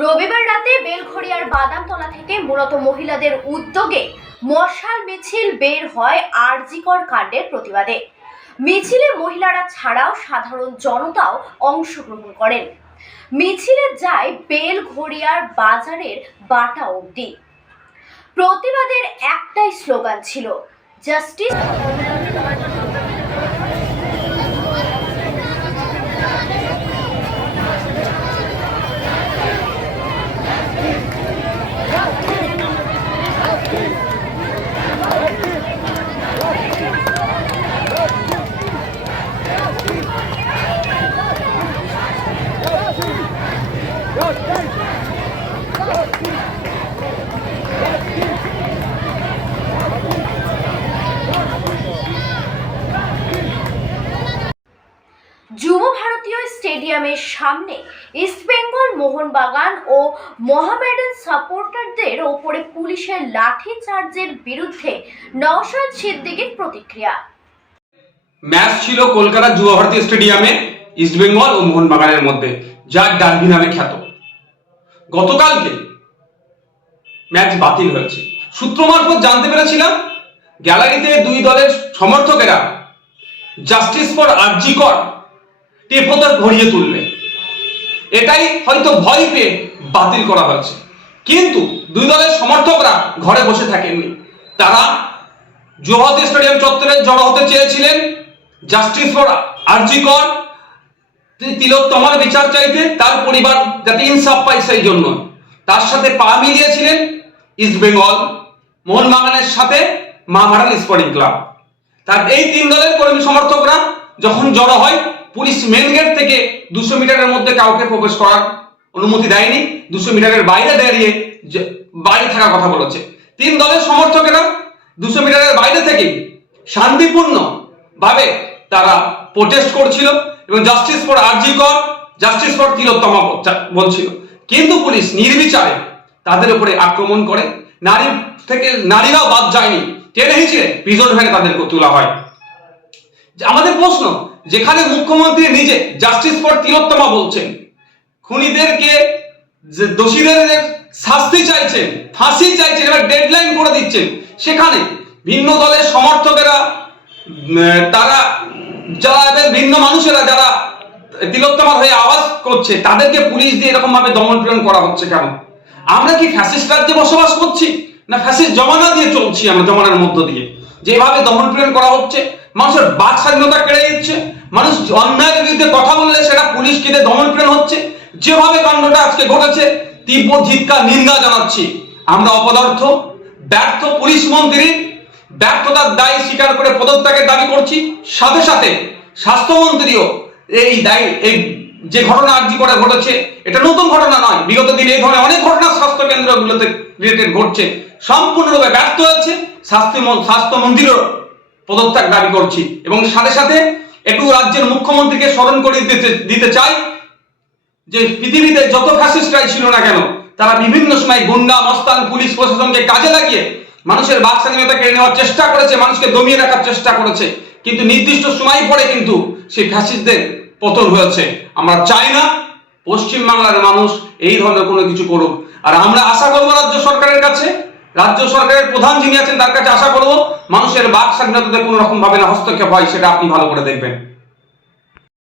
রবিবার রাতে বেলঘড়িয়ার বাদামতলা থেকে মূলত মহিলাদের উদ্যোগে মশাল মিছিল বের হয় আরজিকর কাণ্ডের প্রতিবাদে। মিছিলে মহিলারা ছাড়াও সাধারণ জনতাও অংশগ্রহণ করেন। মিছিলে যায় বেলঘড়িয়ার বাজারের বাটা অবধি। প্রতিবাদের একটাই স্লোগান ছিল, জাস্টিস। যুব ভারতীয় স্টেডিয়ামের সামনে ইস্টবেঙ্গল মোহনবাগান ও মোহামেডান সাপোর্টারদের ওপরে পুলিশের লাঠি চার্জের বিরুদ্ধে নওশাদ সিদ্দিকীর প্রতিক্রিয়া। ম্যাচ ছিল কলকাতা যুব ভারতী স্টেডিয়ামে ইস্টবেঙ্গল ও মোহনবাগানের মধ্যে, যার ডার্বি নামে খ্যাত। গতকালকে ম্যাচ বাতিল হয়েছে। সূত্র মারফত জানতে পেরেছিলাম গ্যালারিতে দুই দলের সমর্থকেরা জাস্টিস ফর আরজিকর টেপোদার ঘড়িয়ে তুলবে, এটাই হয়তো ভয় পেয়ে বাতিল করা হয়েছে। কিন্তু দুই দলের সমর্থকরা ঘরে বসে থাকেননি, তারা যুব ভারতী স্টেডিয়াম চত্বরে জড়ো হতে চেয়েছিলেন জাস্টিস ফর আরজিকর তিলোত্তমার বিচার চাইতে, তার পরিবার যাতে ইনসাফ পায় সেই জন্য। তার সাথে পা মিলিয়েছিলেন ইস্টবেঙ্গল, মোহনবাগানের সাথে মোহামেডান স্পোর্টিং ক্লাব। তার এই তিন দলের কর্মী সমর্থকরা যখন জড়ো হয়, পুলিশ মেন গেট থেকে 200 মিটারের মধ্যে কাউকে প্রবেশ করার অনুমতি দেয়নি। 200 মিটারের বাইরে দাঁড়িয়ে বাইরে থাকার কথা বলেছে। তিন দলের সমর্থকেরা 200 মিটারের বাইরে থেকে শান্তিপূর্ণ ভাবে তারা প্রোটেস্ট করছিল এবং justice for RG Kar, justice for Tilottama বলছিল। কিন্তু পুলিশ নির্বিচারে তাদের উপরে আক্রমণ করে। নারীরাও বাদ যায়নি, টেনে হিঁচড়ে প্রিজন ভ্যানে তাদেরকে তোলা হয়। আমাদের প্রশ্ন, যেখানে মুখ্যমন্ত্রী নিজে জাস্টিস ফর তিলোত্তমা বলছেন, খুনিদেরকে দোষীদের শাস্তি চাইছেন, ফাঁসি চাইছেন, এবার ডেডলাইন করে দিচ্ছেন, সেখানে ভিন্ন দলের সমর্থকেরা তারা যারা ভিন্ন মানুষেরা যারা তিলোত্তমার হয়ে আওয়াজ করছে, তাদেরকে পুলিশ দিয়ে এরকম ভাবে দমন পীড়ন করা হচ্ছে কেন? আমরা কি ফ্যাসিস্ট রাজ্যে বসবাস করছি, না ফ্যাসিস্ট জমানা দিয়ে চলছি? আমরা জমানার মধ্য দিয়ে যেভাবে দমন পীড়ন করা হচ্ছে, মানুষের বাক স্বাধীনতা কেড়ে দিচ্ছে, মানুষ অন্যায়ের বিরুদ্ধে কথা বললে সেটা পুলিশকে দিয়ে দমন পীড়ন হচ্ছে, যেভাবে কাণ্ডটা আজকে ঘটেছে, তীব্র ধিক্কার নিন্দা জানাচ্ছি। আমরা অপদার্থ ব্যর্থ পুলিশ মন্ত্রীর ব্যর্থতার দায় স্বীকার করে পদত্যাগের দাবি করছি। সাথে সাথে স্বাস্থ্যমন্ত্রীও এই দায়, এই যে ঘটনা আরজিকরে ঘটেছে, এটা নতুন ঘটনা নয়। বিগত দিনে এই ধরনের অনেক ঘটনা স্বাস্থ্য কেন্দ্রগুলোতে রিলেটেড ঘটছে, সম্পূর্ণরূপে ব্যর্থ হয়েছে। স্বাস্থ্যমন্ত্রীরও পদত্যাগ দাবি করছি এবং সাথে সাথে একটু রাজ্যের মুখ্যমন্ত্রীকে স্মরণ করে দিতে চাই যে পৃথিবীতে যত ফ্যাসিস্টরাই ছিল না কেন, তারা বিভিন্ন সময় গুন্ডা মস্তান পুলিশ প্রশাসনকে কাজে লাগিয়ে মানুষের বাক স্বাধীনতা কেড়ে নেওয়ার চেষ্টা করেছে, মানুষকে দমিয়ে রাখার চেষ্টা করেছে, কিন্তু নির্দিষ্ট সময় পরে কিন্তু সেই ফ্যাসিস্টদের পতন হয়েছে। আমরা চাই না পশ্চিমবাংলার মানুষ এই ধরনের কোনো কিছু করুক। আর আমরা আশা করবো রাজ্য সরকারের কাছে, রাজ্য সরকারের প্রধান যিনি আছেন তার কাছে আশা করবো মানুষের বাক স্বাধীনতাতে কোনো রকম ভাবে না হস্তক্ষেপ হয়, সেটা আপনি ভালো করে দেখবেন।